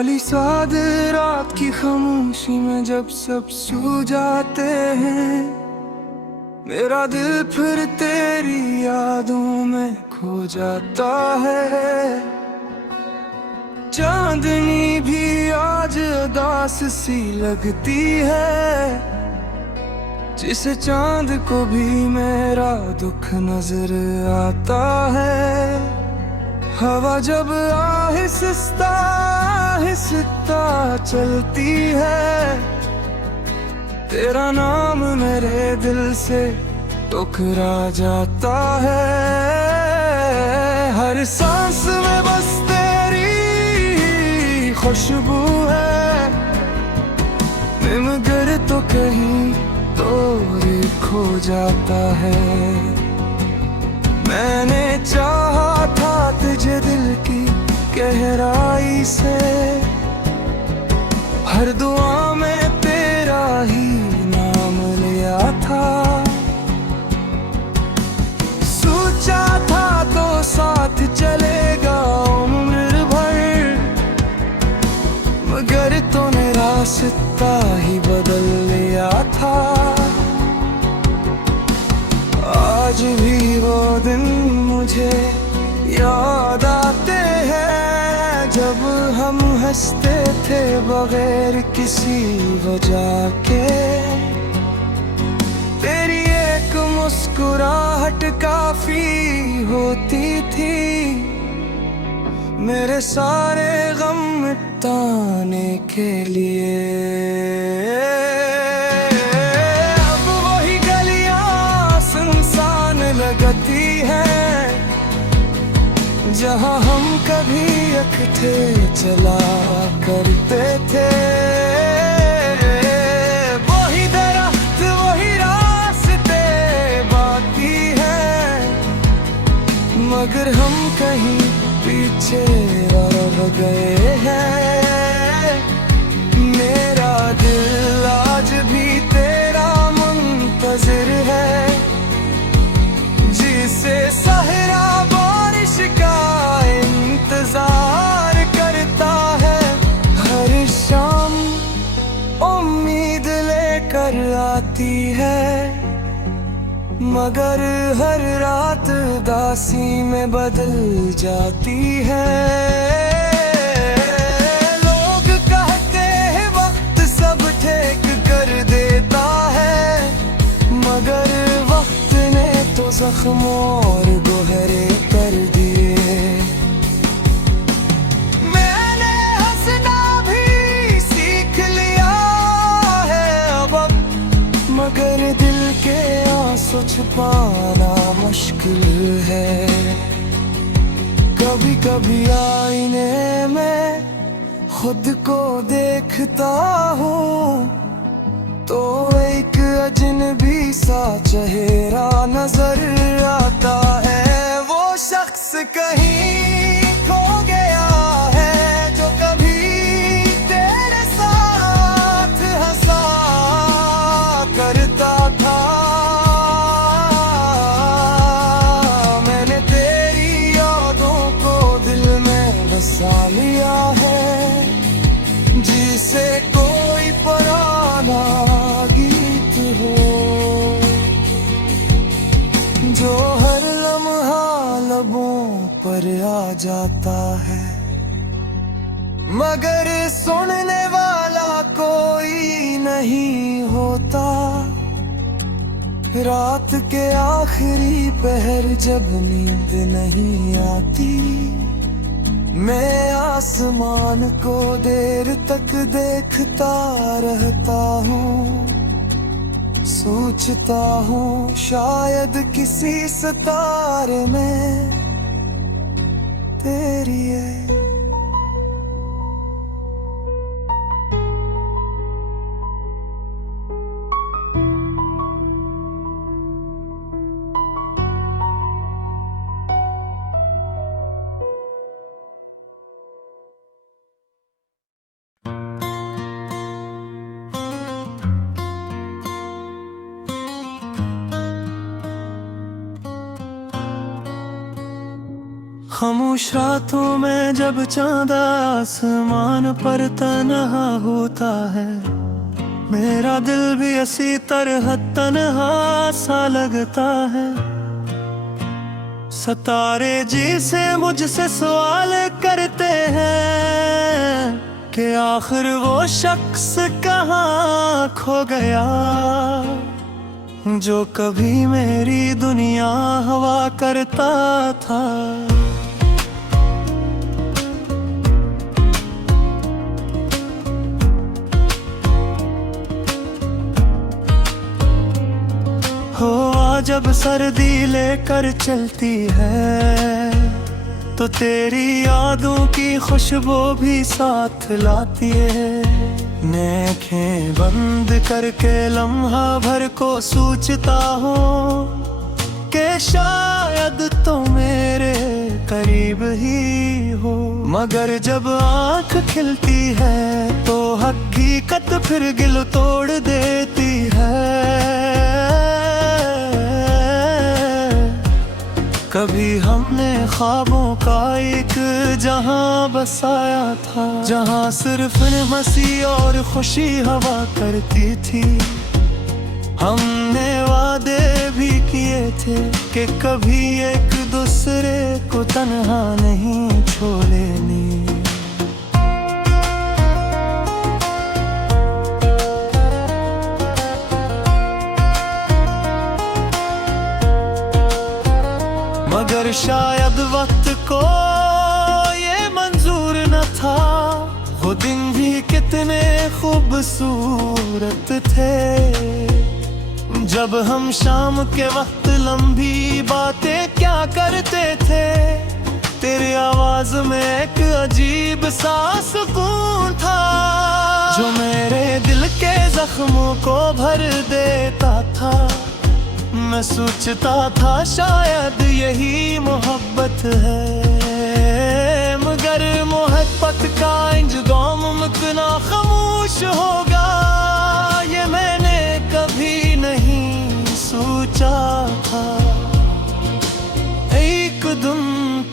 खाली साद रात की खामोशी में जब सब सो जाते हैं, मेरा दिल फिर तेरी यादों में खो जाता है। चांदनी भी आज उदास सी लगती है, जिसे चांद को भी मेरा दुख नजर आता है। हवा जब आहिस्ता आहिस्ता चलती है, तेरा नाम मेरे दिल से टकरा जाता है। हर सांस में बस तेरी खुशबू है, मगर तो कहीं दूर खो जाता है। मैंने चाहा था तुझे दिल की गहराई से, हर दुआ में तेरा ही नाम लिया था। सोचा था तो साथ चलेगा उम्र भर, मगर तूने रास्ता ही बदल लिया था। आज भी वो दिन मुझे याद आते हैं, जब हम हंसते थे बगैर किसी वजह के। तेरी एक मुस्कुराहट काफी होती थी मेरे सारे गम मिटाने के लिए। लगती है जहाँ हम कभी इकट्ठे चला करते थे। वही दरख्त वही रास्ते बाकी है, मगर हम कहीं पीछे रह गए हैं। मेरा दिल आज भी तेरा मुंतज़िर है, जिसे सहरा बारिश का इंतजार करता है। हर शाम उम्मीद लेकर आती है, मगर हर रात उदासी में बदल जाती है। लोग कहते हैं वक्त सब ठीक कर देता है, मगर वक्त तो जख्म और गहरे कर दिए। मैंने हंसना भी सीख लिया है अब, मगर दिल के आंसू छुपाना मुश्किल है। कभी कभी आईने में खुद को देखता हूँ, तो एक अजनबी सा चेहरा नजर आता है। वो शख्स कहीं खो गया है, जो कभी तेरे साथ हंसा करता था। मैंने तेरी यादों को दिल में बसा लिया है, जिसे कोई पुराना गीत हो, जो हर लम्हा लबों पर आ जाता है, मगर सुनने वाला कोई नहीं होता। रात के आखिरी पहर जब नींद नहीं आती, मैं आसमान को देर तक देखता रहता हूँ। सोचता हूँ शायद किसी सितारे में तेरी है। खामोश रातों में जब चांद आसमान पर तन्हा होता है, मेरा दिल भी इसी तरह तन्हा सा लगता है। सितारे जी से मुझसे सवाल करते हैं कि आखिर वो शख्स कहाँ खो गया, जो कभी मेरी दुनिया हवा करता था। हवा जब सर्दी लेकर चलती है, तो तेरी यादों की खुशबू भी साथ लाती है। आँखें बंद करके लम्हा भर को सोचता हूँ कि शायद तो मेरे करीब ही हो, मगर जब आँख खिलती है तो हकीकत फिर गिल तोड़ देती है। कभी हमने ख्वाबों का एक जहां बसाया था, जहां सिर्फ हंसी और खुशी हवा करती थी। हमने वादे भी किए थे कि कभी एक दूसरे को तन्हा नहीं छोड़ेंगे। मगर शायद वक्त को ये मंजूर न था, वो दिन भी कितने खूबसूरत थे। जब हम शाम के वक्त लंबी बातें क्या करते थे, तेरी आवाज में एक अजीब सा सुकून था, जो मेरे दिल के जख्मों को भर देता था। मैं सोचता था शायद यही मोहब्बत है, मगर मोहब्बत का इंतजाम मुमकिन खामोश होगा, ये मैंने कभी नहीं सोचा था। एक दिन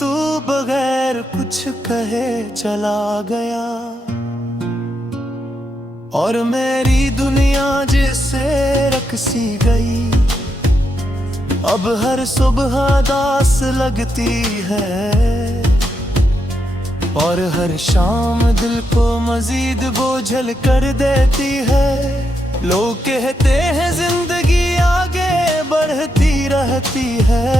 तू बगैर कुछ कहे चला गया, और मेरी दुनिया जैसे रकसी गई। अब हर सुबह दास लगती है, और हर शाम दिल को मजीद बोझल कर देती है। लोग कहते हैं जिंदगी आगे बढ़ती रहती है,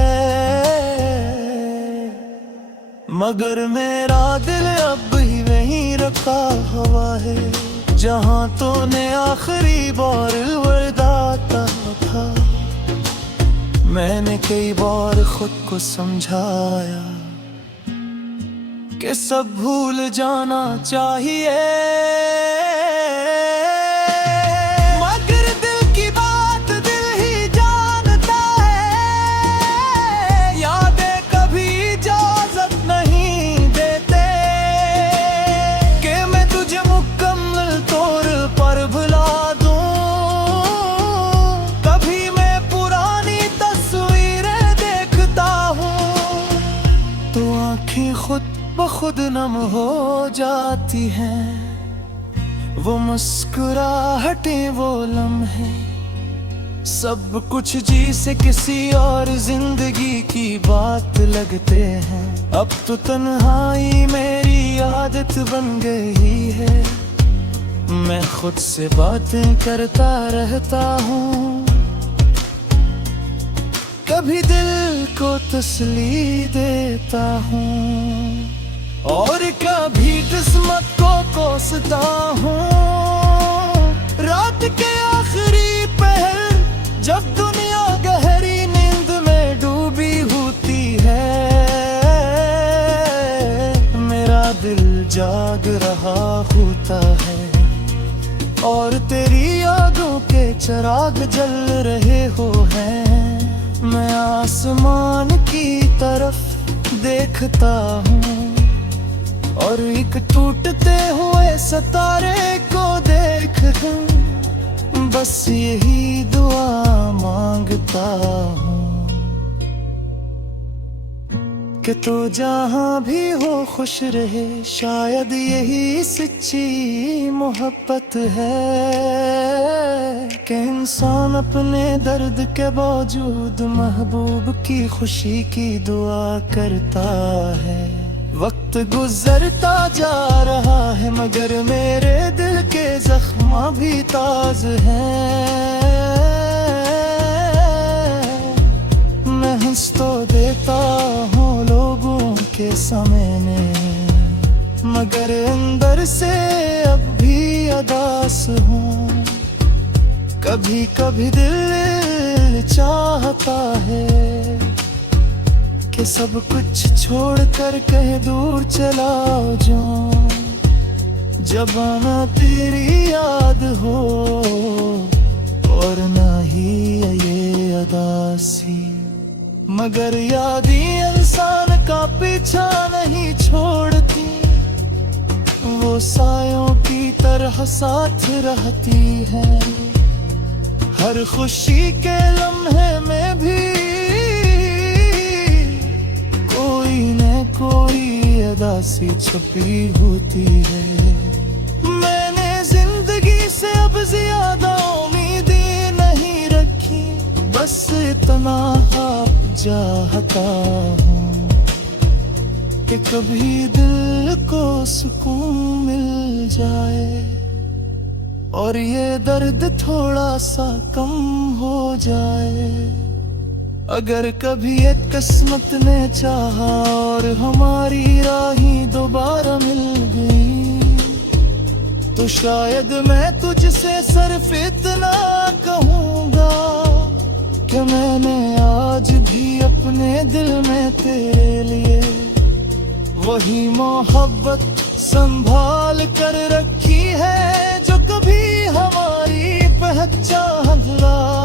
मगर मेरा दिल अब भी वहीं रखा हुआ है, जहां तूने आखिरी बार वर्दाता था। मैंने कई बार खुद को समझाया कि सब भूल जाना चाहिए, मगर दिल की बात दिल ही जानता है। यादें कभी इजाजत नहीं देते कि मैं तुझे मुकम्मल तौर पर भुला दूं। खुद बखुद नम हो जाती हैं, वो मुस्कुराहटें वो लम्हे, सब कुछ जी से किसी और जिंदगी की बात लगते हैं। अब तो तन्हाई मेरी आदत बन गई है, मैं खुद से बातें करता रहता हूँ। कभी दिल को तसल्ली देता हूँ, और कभी किस्मत को कोसता हूँ। रात के आखिरी पहर जब दुनिया गहरी नींद में डूबी होती है, मेरा दिल जाग रहा होता है, और तेरी यादों के चिराग जल रहे हो हैं। मैं आसमान की तरफ देखता हूँ, और एक टूटते हुए सितारे को देख कर बस यही दुआ मांगता हूँ कि तू जहाँ भी हो खुश रहे, शायद यही सच्ची मोहब्बत है कि इंसान अपने दर्द के बावजूद महबूब की खुशी की दुआ करता है। वक्त गुजरता जा रहा है मगर मेरे दिल के जख्म भी ताज हैं। मैं हंस तो देता हूँ लोगों के सामने, मगर अंदर से अब भी उदास हूँ। कभी कभी दिल चाहता है कि सब कुछ छोड़कर कहीं दूर चला जाऊं, जब आना तेरी याद हो और ना ही ये अदासी। मगर यादें इंसान का पीछा नहीं छोड़ती, वो सायों की तरह साथ रहती है। हर खुशी के लम्हे में भी कोई न कोई अदासी छुपी होती है। मैंने जिंदगी से अब ज्यादा उम्मीदें नहीं रखी, बस इतना आप चाहता हूँ कि कभी दिल को सुकून मिल जाए और ये दर्द थोड़ा सा कम हो जाए। अगर कभी एक किस्मत ने चाहा और हमारी राहें दोबारा मिल गई, तो शायद मैं तुझसे सिर्फ इतना कहूँगा कि मैंने आज भी अपने दिल में तेरे लिए वही मोहब्बत संभाल कर रखी है जो कभी हमारी पहचान रहा।